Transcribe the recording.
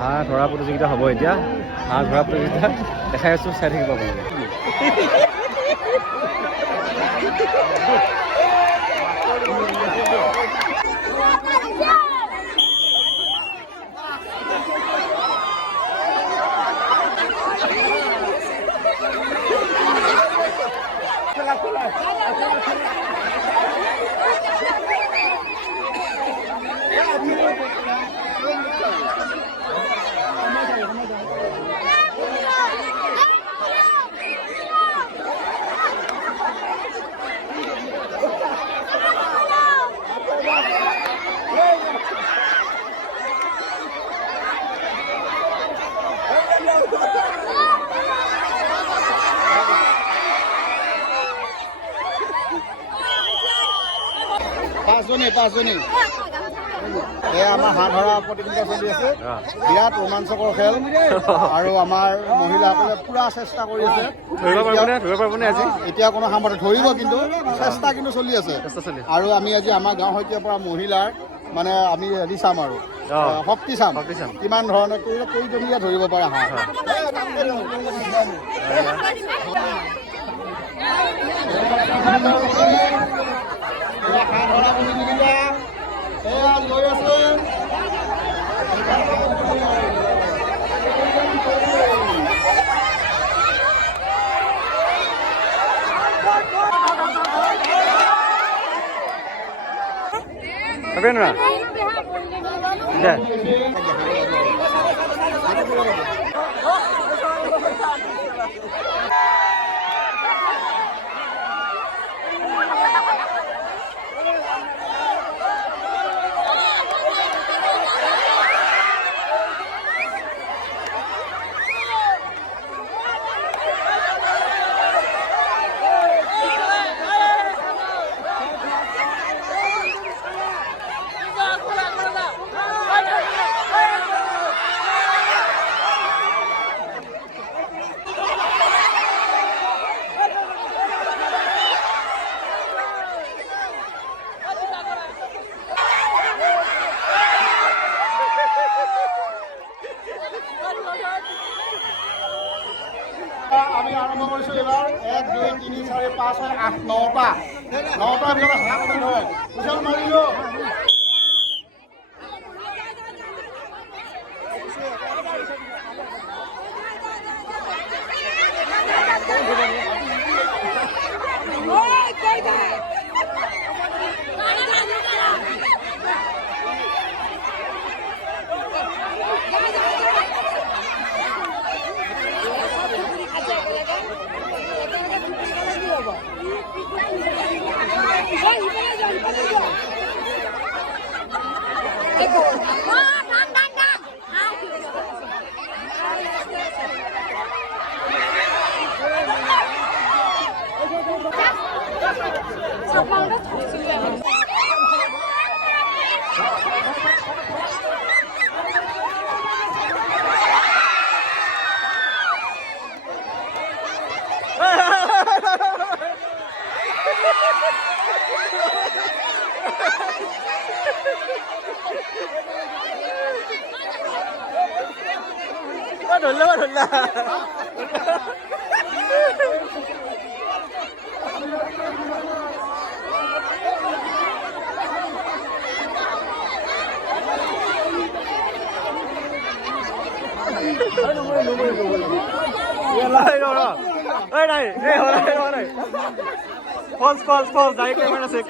হাঁহ ধৰা প্ৰতিযোগিতা হ'ব এতিয়া হাঁহ ধৰা প্ৰতিযোগিতা দেখাই আছো চাই থাকিব আপোনালোকে পাঁচজনী এয়া আমাৰ হাঁহ ধৰা প্ৰতিযোগিতা চলি আছে বিৰাট ৰোমাঞ্চকৰ খেল আৰু আমাৰ মহিলাসকলে পুৰা চেষ্টা কৰি আছে এতিয়া কোনো সামৰ্থ্য ধৰিব কিন্তু চেষ্টা কিন্তু চলি আছে আৰু আমি আজি আমাৰ গাঁও সৈতে পৰা মহিলাৰ মানে আমি হেৰি চাম আৰু শক্তি চাম কিমান ধৰণে কেইজনীয়া ধৰিব পৰা হাঁহ লৈ আছে আমি আৰম্ভ কৰিছোঁ এইবাৰ 1 2 3 4 5 6 8 9টা ভিতৰত হাঁহ ধৰে কুশল মাৰিলোঁ ধন্যবাদ False. Dai camera se.